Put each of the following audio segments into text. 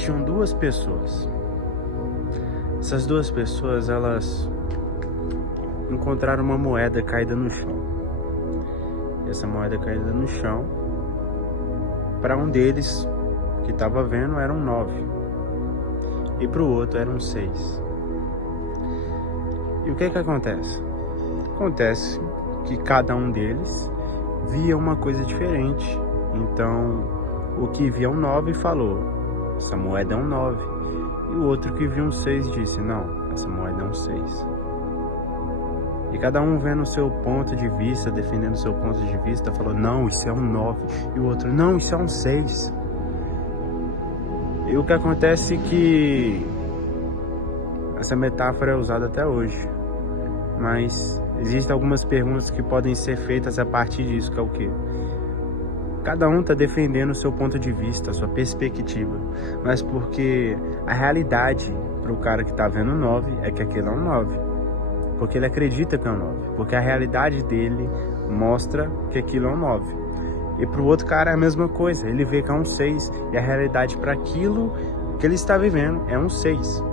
tinham duas pessoas. Essas duas pessoas, elas encontraram uma moeda caída no chão. E essa moeda caída no chão, para um deles que estava vendo, era um 9. E para o outro era um 6. E o que acontece? Acontece que cada um deles via uma coisa diferente. Então, o que via um 9 falou, essa moeda é um 9. E o outro que viu um 6 disse, não, essa moeda é um 6. E cada um vendo o seu ponto de vista, defendendo o seu ponto de vista, falou, não, isso é um 9. E o outro, não, isso é um 6. E o que acontece é que essa metáfora é usada até hoje. Mas existem algumas perguntas que podem ser feitas a partir disso, que é o quê? Cada um está defendendo o seu ponto de vista, a sua perspectiva. Mas porque a realidade para o cara que está vendo 9 é que aquele é um 9. Porque ele acredita que é um 9. Porque a realidade dele mostra que aquilo é um 9. E para o outro cara é a mesma coisa. Ele vê que é um 6. E a realidade para aquilo que ele está vivendo é um 6.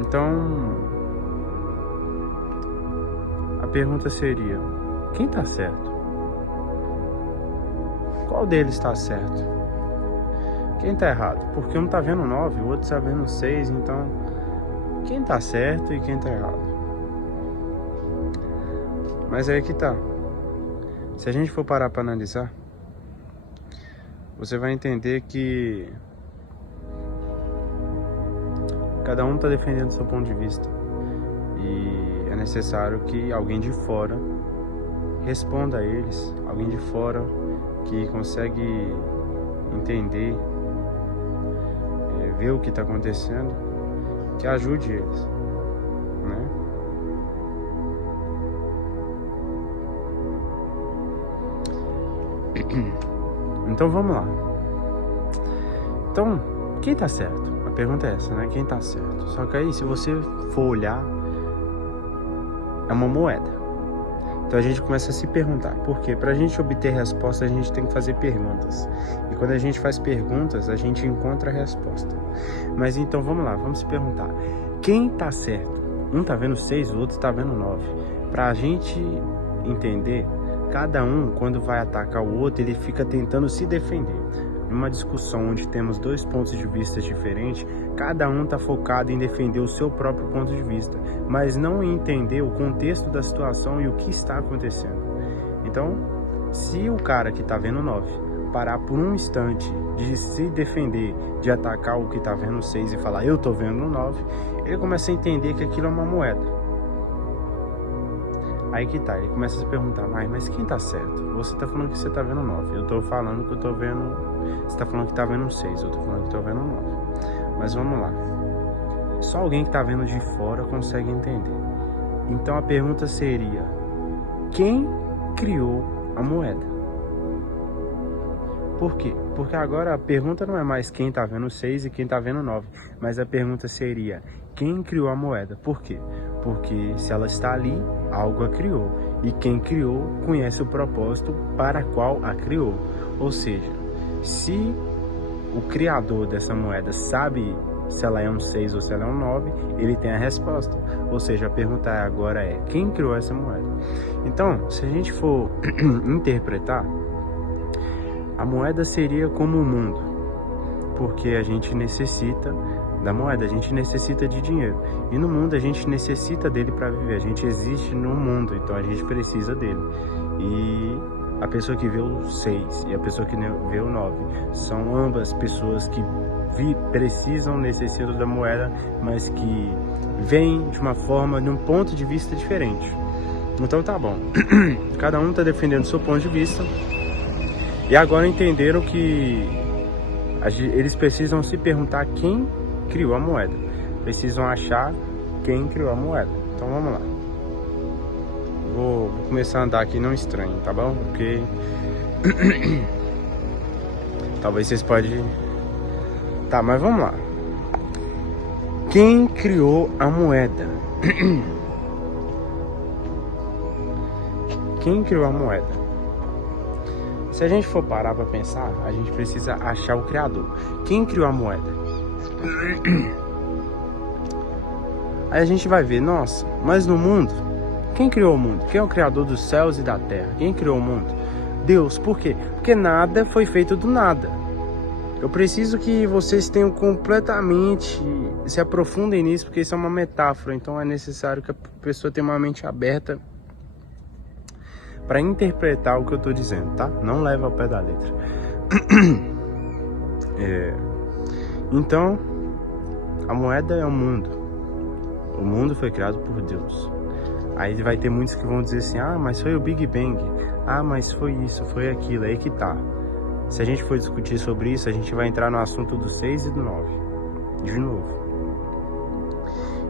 Então, a pergunta seria, quem está certo? Qual deles está certo? Quem está errado? Porque um está vendo 9, o outro está vendo 6, então quem está certo e quem está errado? Mas aí que tá. Se a gente for parar para analisar, você vai entender que cada um está defendendo seu ponto de vista. E é necessário que alguém de fora responda a eles. Alguém de fora que consegue entender, ver o que está acontecendo, que ajude eles, né? Então vamos lá. Então, quem está certo? A pergunta é essa, né? Quem tá certo? Só que aí, se você for olhar, é uma moeda. Então a gente começa a se perguntar. Por quê? Pra gente obter resposta, a gente tem que fazer perguntas. E quando a gente faz perguntas, a gente encontra a resposta. Mas então vamos lá, vamos se perguntar. Quem tá certo? Um tá vendo 6, o outro tá vendo 9. Pra gente entender, cada um, quando vai atacar o outro, ele fica tentando se defender. Numa discussão onde temos dois pontos de vista diferentes, cada um está focado em defender o seu próprio ponto de vista, mas não em entender o contexto da situação e o que está acontecendo. Então, se o cara que está vendo 9 parar por um instante de se defender, de atacar o que está vendo 6 e falar, eu estou vendo 9, ele começa a entender que aquilo é uma moeda. Aí que tá, ele começa a se perguntar, mas quem tá certo? Você tá falando que você tá vendo 9, eu tô falando que eu tô vendo... Você tá falando que tá vendo 6, eu tô falando que tô vendo 9. Mas vamos lá. Só alguém que tá vendo de fora consegue entender. Então a pergunta seria, quem criou a moeda? Por quê? Porque agora a pergunta não é mais quem tá vendo 6 e quem tá vendo 9, mas a pergunta seria, quem criou a moeda? Por quê? Porque se ela está ali, algo a criou. E quem criou conhece o propósito para qual a criou. Ou seja, se o criador dessa moeda sabe se ela é um 6 ou se ela é um 9, ele tem a resposta. Ou seja, a pergunta agora é, quem criou essa moeda? Então, se a gente for interpretar, a moeda seria como o mundo. Porque a gente necessita da moeda, a gente necessita de dinheiro. E no mundo a gente necessita dele para viver. A gente existe no mundo, então a gente precisa dele. E a pessoa que vê o 6 e a pessoa que vê o 9 são ambas pessoas que precisam, necessitam da moeda, mas que vêm de uma forma, de um ponto de vista diferente. Então tá bom. Cada um tá defendendo o seu ponto de vista. E agora entenderam que eles precisam se perguntar quem criou a moeda. Precisam achar quem criou a moeda. Então vamos lá. Vou começar a andar aqui não estranho, tá bom? Porque talvez vocês podem... Tá, mas vamos lá. Quem criou a moeda? Quem criou a moeda? Se a gente for parar para pensar, a gente precisa achar o Criador. Quem criou a moeda? Aí a gente vai ver, nossa, mas no mundo, quem criou o mundo? Quem é o Criador dos céus e da terra? Quem criou o mundo? Deus. Por quê? Porque nada foi feito do nada. Eu preciso que vocês tenham completamente, se aprofundem nisso, porque isso é uma metáfora. Então é necessário que a pessoa tenha uma mente aberta para interpretar o que eu estou dizendo, tá? Não leva ao pé da letra. Então, a moeda é o mundo. O mundo foi criado por Deus. Aí vai ter muitos que vão dizer assim, ah, mas foi o Big Bang. Ah, mas foi isso, foi aquilo. Aí que tá. Se a gente for discutir sobre isso, a gente vai entrar no assunto do 6 e do 9. De novo.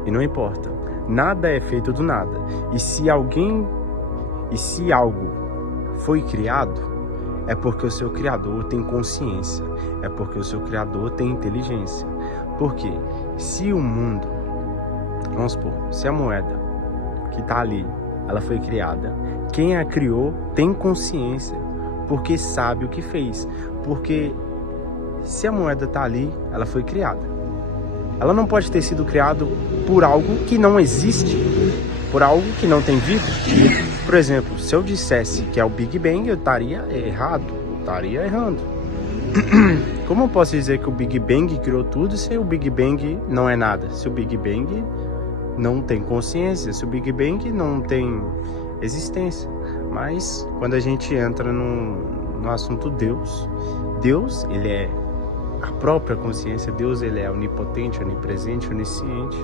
E não importa. Nada é feito do nada. E se algo foi criado, é porque o seu Criador tem consciência. É porque o seu Criador tem inteligência. Porque se o mundo, vamos supor, se a moeda que tá ali, ela foi criada, quem a criou tem consciência. Porque sabe o que fez. Porque se a moeda tá ali, ela foi criada. Ela não pode ter sido criada por algo que não existe, por algo que não tem vida. Por exemplo, se eu dissesse que é o Big Bang, eu estaria errado, estaria errando. Como eu posso dizer que o Big Bang criou tudo se o Big Bang não é nada? Se o Big Bang não tem consciência, se o Big Bang não tem existência. Mas quando a gente entra no assunto Deus, ele é a própria consciência. Deus, ele é onipotente, onipresente, onisciente.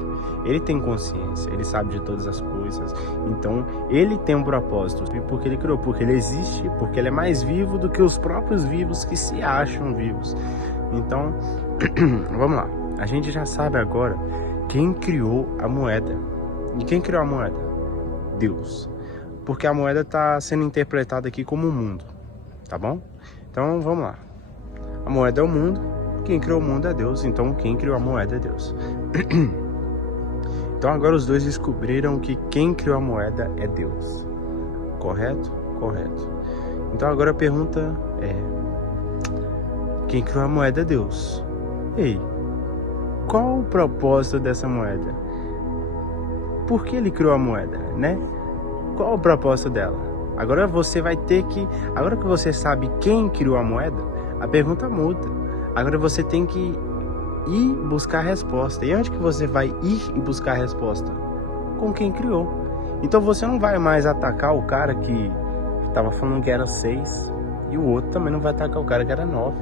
Ele tem consciência, ele sabe de todas as coisas. Então, ele tem um propósito. Porque ele criou, porque ele existe, porque ele é mais vivo do que os próprios vivos que se acham vivos. Então, vamos lá. A gente já sabe agora quem criou a moeda. E quem criou a moeda? Deus. Porque a moeda está sendo interpretada aqui como o mundo, tá bom? Então, vamos lá. A moeda é o mundo, quem criou o mundo é Deus, então quem criou a moeda é Deus. Então agora os dois descobriram que quem criou a moeda é Deus. Correto? Correto. Então agora a pergunta é, quem criou a moeda é Deus. Ei, qual o propósito dessa moeda? Por que ele criou a moeda, né? Qual o propósito dela? Agora você vai ter que... Agora que você sabe quem criou a moeda, a pergunta muda. Agora você tem que ir buscar a resposta. E onde que você vai ir e buscar a resposta? Com quem criou. Então você não vai mais atacar o cara que estava falando que era 6. E o outro também não vai atacar o cara que era 9.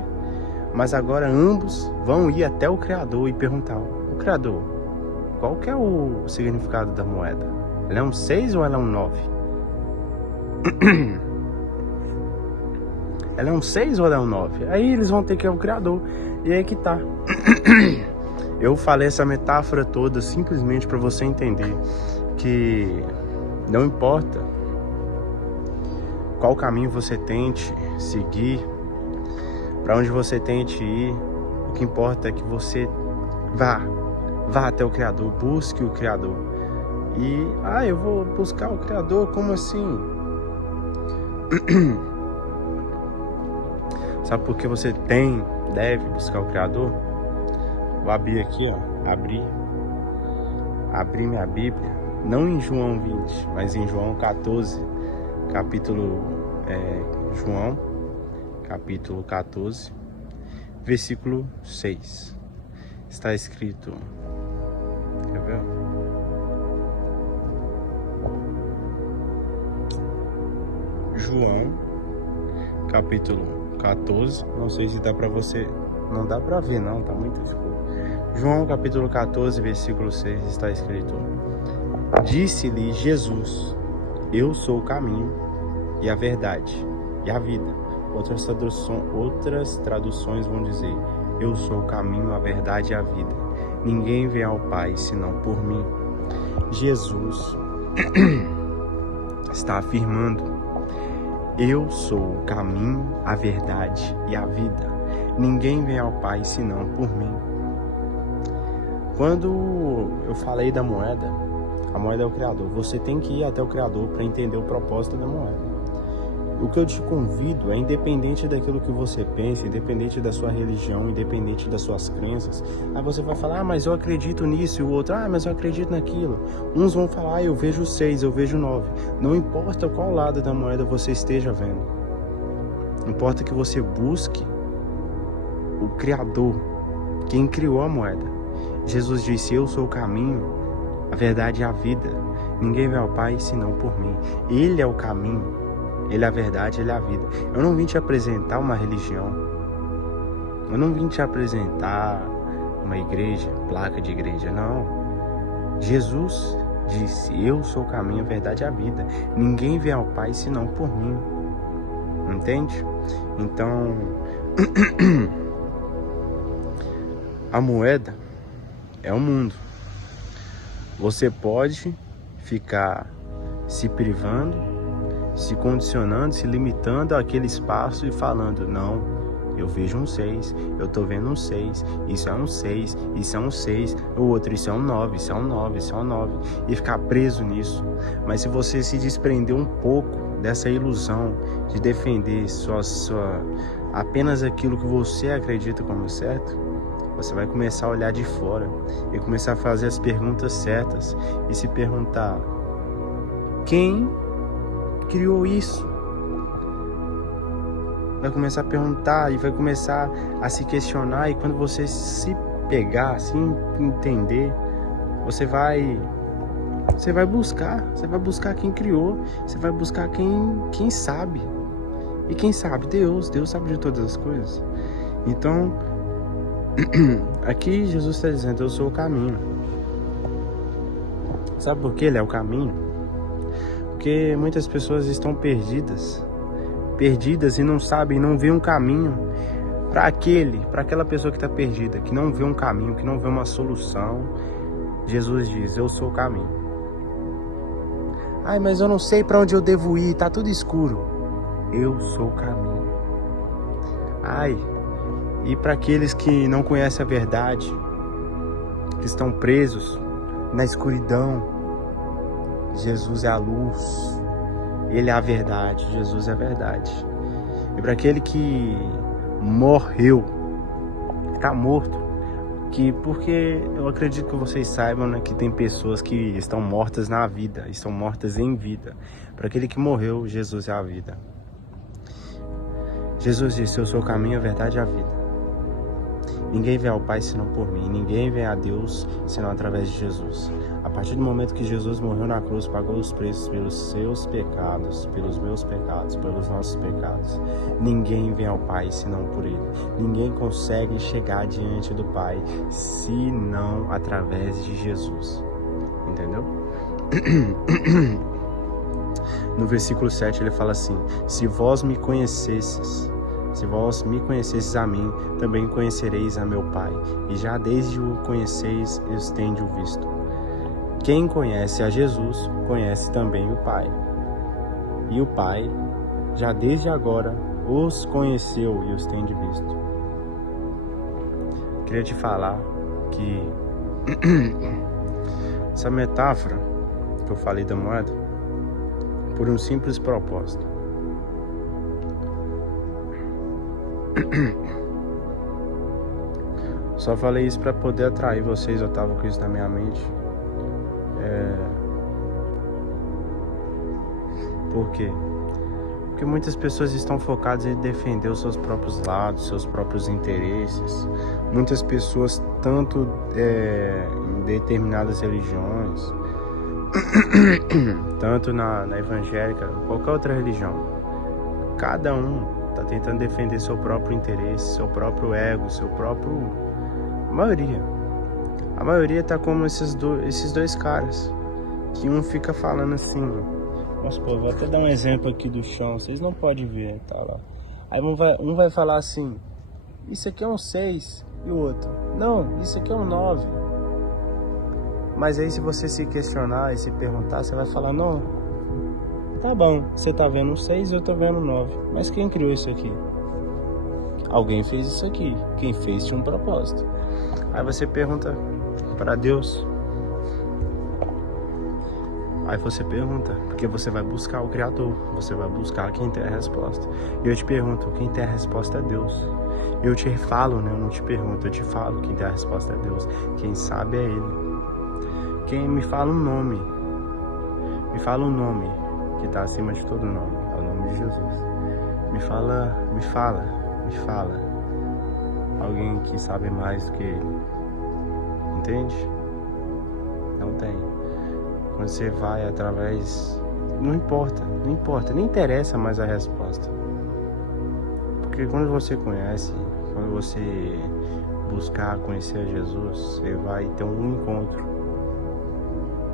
Mas agora ambos vão ir até o Criador e perguntar: o Criador, qual que é o significado da moeda? Ela é um 6 ou ela é um 9? Ela é um 6 ou ela é um 9? Aí eles vão ter que ir ao Criador. E aí que tá. Eu falei essa metáfora toda simplesmente para você entender que não importa qual caminho você tente seguir, para onde você tente ir, o que importa é que você vá até o Criador, busque o Criador. E, eu vou buscar o Criador, como assim? Sabe por que você deve buscar o Criador? Vou abrir aqui, ó, abrir minha Bíblia, não em João 20, mas em João 14, João, capítulo 14, versículo 6. Está escrito, quer ver? João, capítulo 14, não sei se dá pra você, não dá pra ver não, tá muito escuro. João, capítulo 14, versículo 6, está escrito: disse-lhe Jesus: eu sou o caminho e a verdade e a vida. Outras traduções vão dizer: eu sou o caminho, a verdade e a vida. Ninguém vem ao Pai senão por mim. Jesus está afirmando: eu sou o caminho, a verdade e a vida. Ninguém vem ao Pai senão por mim. Quando eu falei da moeda, a moeda é o Criador. Você tem que ir até o Criador para entender o propósito da moeda. O que eu te convido é, independente daquilo que você pensa, independente da sua religião, independente das suas crenças, aí você vai falar, mas eu acredito nisso, e o outro, mas eu acredito naquilo. Uns vão falar, eu vejo 6, eu vejo 9. Não importa qual lado da moeda você esteja vendo. Importa que você busque o Criador, quem criou a moeda. Jesus disse, eu sou o caminho, a verdade e a vida. Ninguém vem ao Pai senão por mim. Ele é o caminho. Ele é a verdade, Ele é a vida. Eu não vim te apresentar uma religião. Eu não vim te apresentar uma igreja, placa de igreja, não. Jesus disse, eu sou o caminho, a verdade e a vida. Ninguém vem ao Pai senão por mim. Entende? Então, a moeda é o mundo. Você pode ficar se privando, se condicionando, se limitando àquele espaço e falando, não, eu vejo um 6, eu tô vendo um 6, isso é um 6, isso é um 6, o outro, isso é um 9, isso é um 9, isso é um 9, e ficar preso nisso. Mas se você se desprender um pouco dessa ilusão de defender apenas aquilo que você acredita como certo, você vai começar a olhar de fora e começar a fazer as perguntas certas e se perguntar, quem criou isso? Vai começar a perguntar e vai começar a se questionar, e quando você se pegar, se entender, você vai buscar quem criou, você vai buscar quem sabe. E quem sabe? Deus sabe de todas as coisas. Então, aqui Jesus está dizendo, eu sou o caminho. Sabe por que Ele é o caminho? Porque muitas pessoas estão perdidas e não sabem, não vê um caminho para aquela pessoa que está perdida, que não vê um caminho, que não vê uma solução. Jesus diz, eu sou o caminho. Mas eu não sei para onde eu devo ir, tá tudo escuro. Eu sou o caminho. E para aqueles que não conhecem a verdade, que estão presos na escuridão, Jesus é a luz, Ele é a verdade, Jesus é a verdade. E para aquele que morreu, está morto, porque eu acredito que vocês saibam, né, que tem pessoas que estão mortas na vida, estão mortas em vida. Para aquele que morreu, Jesus é a vida. Jesus disse, eu sou o caminho, a verdade e a vida. Ninguém vem ao Pai senão por mim, ninguém vem a Deus senão através de Jesus. A partir do momento que Jesus morreu na cruz, pagou os preços pelos seus pecados, pelos meus pecados, pelos nossos pecados, ninguém vem ao Pai senão por Ele. Ninguém consegue chegar diante do Pai senão através de Jesus. Entendeu? No versículo 7 ele fala assim, se vós me conhecesses a mim, também conhecereis a meu Pai, e já desde o conheceis, os tendes visto. Quem conhece a Jesus, conhece também o Pai. E o Pai, já desde agora, os conheceu e os tende visto. Queria te falar que essa metáfora que eu falei da moeda, por um simples propósito. Só falei isso para poder atrair vocês, eu tava com isso na minha mente. Por quê? Porque muitas pessoas estão focadas em defender os seus próprios lados, seus próprios interesses. Muitas pessoas, tanto em determinadas religiões, tanto na evangélica, qualquer outra religião, cada um está tentando defender seu próprio interesse, seu próprio ego, seu próprio... A maioria está como esses dois caras, que um fica falando assim, vamos supor, vou até dar um exemplo aqui do chão, vocês não podem ver, tá lá. Aí um vai falar assim, isso aqui é um 6, e o outro, não, isso aqui é um 9. Mas aí se você se questionar e se perguntar, você vai falar, não, tá bom, você tá vendo um 6 e eu tô vendo um 9, mas quem criou isso aqui? Alguém fez isso aqui, quem fez tinha um propósito. Aí você pergunta para Deus, Aí você pergunta, porque você vai buscar o Criador, você vai buscar quem tem a resposta. E eu te pergunto, quem tem a resposta é Deus. Eu te falo, né? Eu não te pergunto, eu te falo, quem tem a resposta é Deus. Quem sabe é Ele. Quem me fala um nome, que está acima de todo nome, é o nome de Jesus. Me fala. Alguém que sabe mais do que Ele. Entende? Não tem. Quando você vai através... Não importa, nem interessa mais a resposta. Porque quando você conhece, quando você buscar conhecer a Jesus, você vai ter um encontro.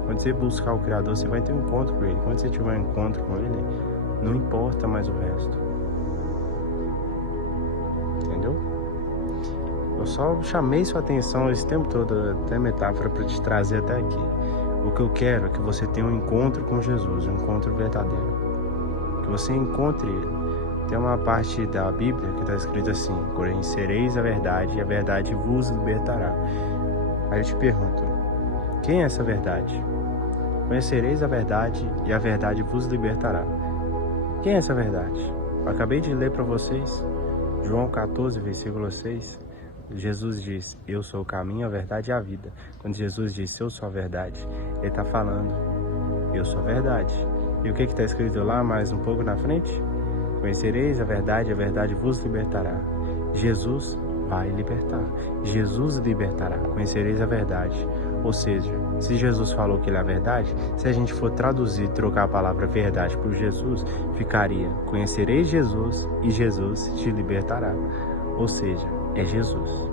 Quando você buscar o Criador, você vai ter um encontro com Ele. Quando você tiver um encontro com Ele, não importa mais o resto. Entendeu? Eu só chamei sua atenção esse tempo todo, até metáfora, para te trazer até aqui. O que eu quero é que você tenha um encontro com Jesus, um encontro verdadeiro. Que você encontre Ele. Tem uma parte da Bíblia que está escrito assim: conhecereis a verdade e a verdade vos libertará. Aí eu te pergunto, quem é essa verdade? Conhecereis a verdade e a verdade vos libertará. Quem é essa verdade? Eu acabei de ler para vocês, João 14, versículo 6. Jesus diz, eu sou o caminho, a verdade e a vida. Quando Jesus diz, eu sou a verdade, Ele está falando, eu sou a verdade. E o que está escrito lá mais um pouco na frente? Conhecereis a verdade vos libertará. Jesus vai libertar. Jesus libertará. Conhecereis a verdade. Ou seja, se Jesus falou que Ele é a verdade, se a gente for traduzir, trocar a palavra verdade por Jesus, ficaria, conhecereis Jesus e Jesus te libertará. Ou seja, é Jesus.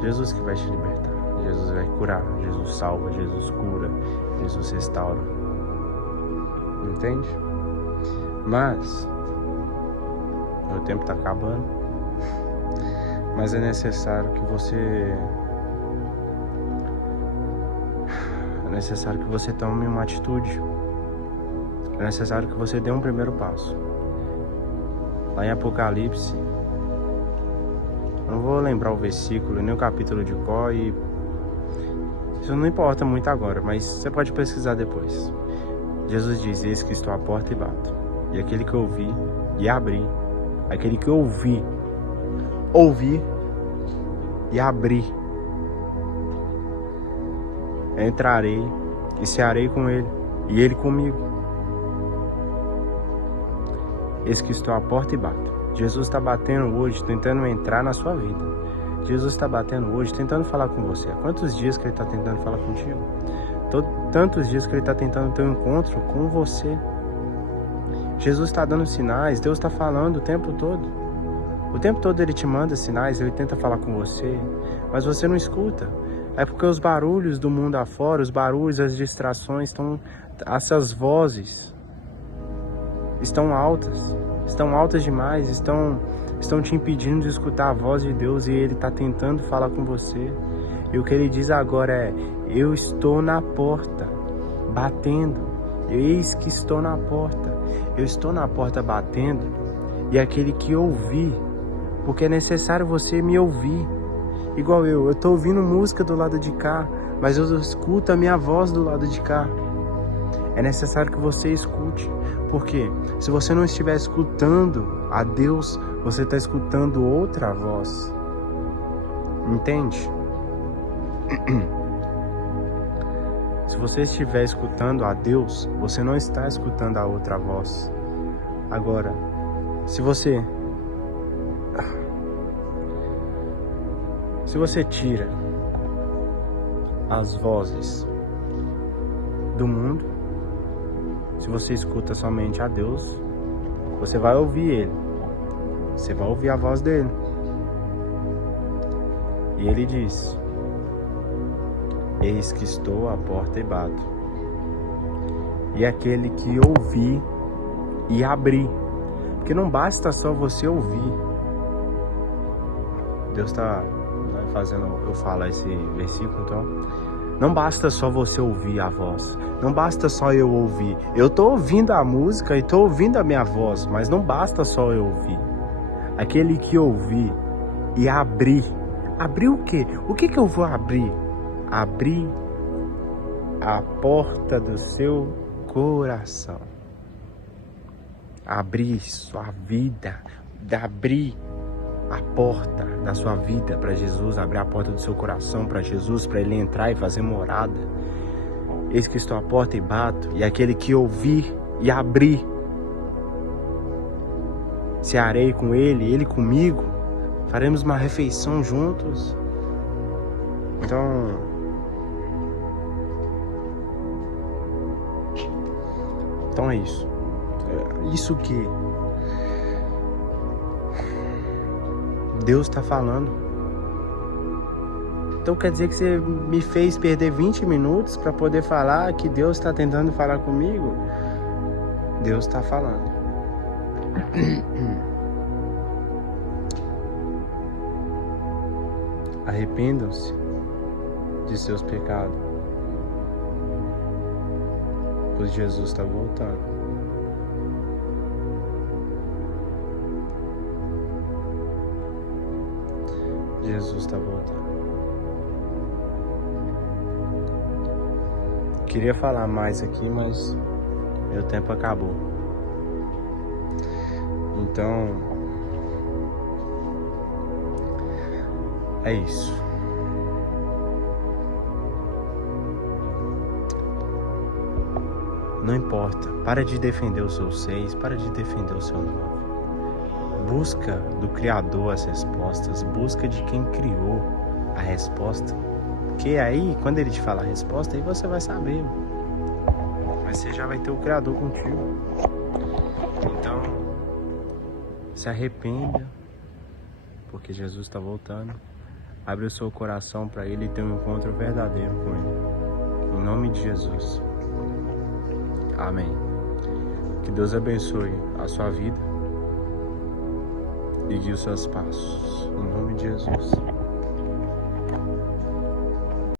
Jesus que vai te libertar. Jesus vai curar. Jesus salva. Jesus cura. Jesus restaura. Entende? Mas meu tempo está acabando. Mas é necessário que você tome uma atitude. É necessário que você dê um primeiro passo. Lá em Apocalipse, eu não vou lembrar o versículo, nem o capítulo de cor, e isso não importa muito agora, mas você pode pesquisar depois. Jesus diz, eis que estou à porta e bato. E aquele que ouvir e abrir, aquele que ouvir e abrir, entrarei e cearei com ele, e ele comigo. Eis que estou à porta e bato. Jesus está batendo hoje, tentando entrar na sua vida. Jesus está batendo hoje, tentando falar com você. Há quantos dias que Ele está tentando falar contigo? Tantos dias que Ele está tentando ter um encontro com você. Jesus está dando sinais, Deus está falando o tempo todo. O tempo todo Ele te manda sinais, Ele tenta falar com você, mas você não escuta. É porque os barulhos do mundo afora, os barulhos, as distrações, essas vozes estão altas demais, estão te impedindo de escutar a voz de Deus, e Ele está tentando falar com você. E o que Ele diz agora é, eu estou na porta, batendo, eis que estou na porta, eu estou na porta batendo, e aquele que ouvir, porque é necessário você me ouvir, igual eu estou ouvindo música do lado de cá, mas eu escuto a minha voz do lado de cá. É necessário que você escute, porque se você não estiver escutando a Deus, você está escutando outra voz. Entende? Se você estiver escutando a Deus, você não está escutando a outra voz. Agora, se você tira as vozes do mundo, se você escuta somente a Deus, você vai ouvir Ele. Você vai ouvir a voz dEle. E Ele diz, eis que estou à porta e bato. E aquele que ouvir e abrir. Porque não basta só você ouvir. Deus está fazendo eu falar esse versículo, então... Não basta só você ouvir a voz, não basta só eu ouvir. Eu estou ouvindo a música e estou ouvindo a minha voz, mas não basta só eu ouvir. Aquele que ouvir e abrir. Abrir o quê? O que eu vou abrir? Abrir a porta do seu coração. Abrir sua vida, abrir a porta da sua vida para Jesus, abrir a porta do seu coração para Jesus, para Ele entrar e fazer morada. Eis que estou à porta e bato, e aquele que ouvir e abrir, cearei com Ele, Ele comigo, faremos uma refeição juntos. Então é isso. Isso que Deus está falando. Então quer dizer que você me fez perder 20 minutos para poder falar que Deus está tentando falar comigo? Deus está falando. Arrependam-se de seus pecados, pois Jesus está voltando. Jesus está voltando. Queria falar mais aqui, mas meu tempo acabou. Então, é isso. Não importa. Para de defender os seus seis, para de defender o seu novo. Busca do Criador as respostas, busca de quem criou a resposta. Porque aí, quando ele te falar a resposta, aí você vai saber. Mas você já vai ter o Criador contigo. Então, se arrependa, porque Jesus está voltando. Abre o seu coração para Ele ter um encontro verdadeiro com Ele. Em nome de Jesus. Amém. Que Deus abençoe a sua vida e guie os seus passos. Em nome de Jesus.